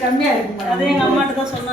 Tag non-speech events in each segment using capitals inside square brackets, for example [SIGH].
கம்மியா இருக்கு. அது எங்க அம்மாட்ட தான் சொன்னா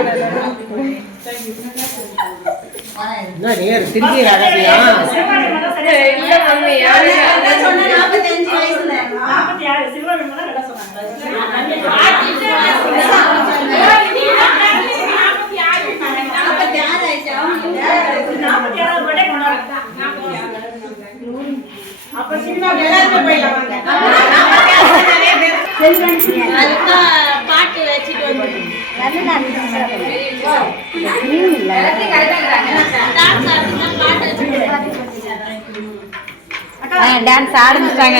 வயசுல நாற்பத்தி ஆறு சிவகாமி மட்டும் நல்லா சொன்னாங்க. நாற்பத்தி ஆறு ஆயிடுச்சு நாற்பத்தி ஆறாவது birthday கொண்டாடுறாங்க. அப்ப சின்ன எல்லாருமே போயிடலாம் வாங்க. [LAUGHS] அதுதான் வச்சுட்டு வந்து டான்ஸ் ஆரம்பிச்சிட்டாங்க.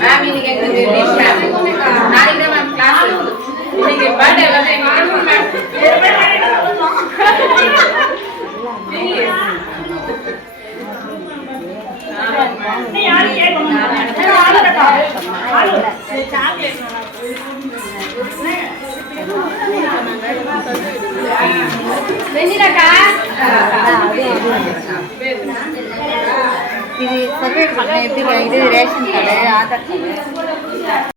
ಫ್ಯಾಮಿಲಿಗೆ இது சர்வே பண்ண எப்படி இது ரேஷன் கார்டு ஆதார் கார்டு